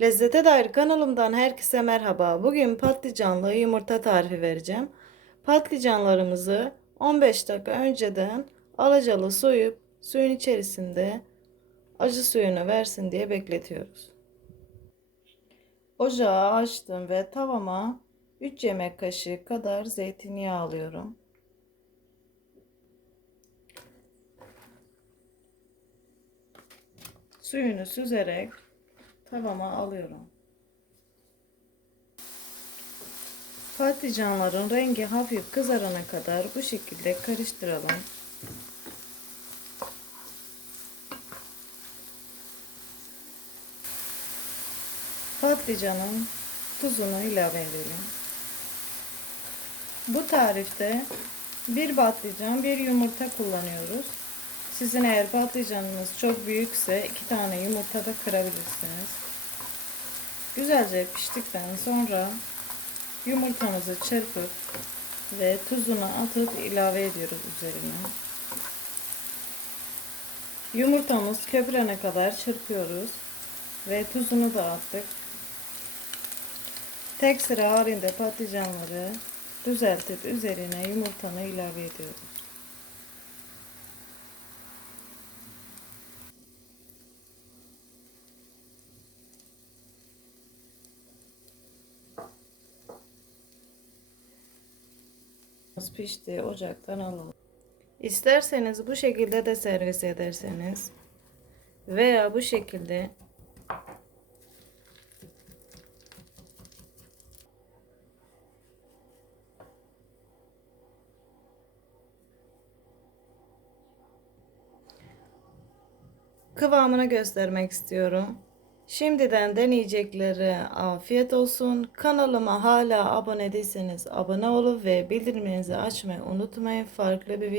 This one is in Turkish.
Lezzete dair kanalımdan herkese merhaba. Bugün patlıcanlı yumurta tarifi vereceğim. Patlıcanlarımızı 15 dakika önceden alacalı soyup suyun içerisinde acı suyunu versin diye bekletiyoruz. Ocağı açtım ve tavama 3 yemek kaşığı kadar zeytinyağı alıyorum. Suyunu süzerek tavama alıyorum. Patlıcanların rengi hafif kızarana kadar bu şekilde karıştıralım. Patlıcanın tuzunu ilave edelim. Bu tarifte bir patlıcan bir yumurta kullanıyoruz. Sizin eğer patlıcanınız çok büyükse iki tane yumurta da kırabilirsiniz. Güzelce piştikten sonra yumurtamızı çırpıp ve tuzunu atıp ilave ediyoruz üzerine. Yumurtamız köpürene kadar çırpıyoruz ve tuzunu da attık. Tek sıra halinde patlıcanları düzeltip üzerine yumurtanı ilave ediyoruz. Pişti ocaktan alalım. İsterseniz bu şekilde de servis ederseniz veya bu şekilde kıvamını göstermek istiyorum. Şimdiden deneyeceklere afiyet olsun. Kanalıma hala abone değilseniz abone olup ve bildirimlerinizi açmayı unutmayın. Farklı bir video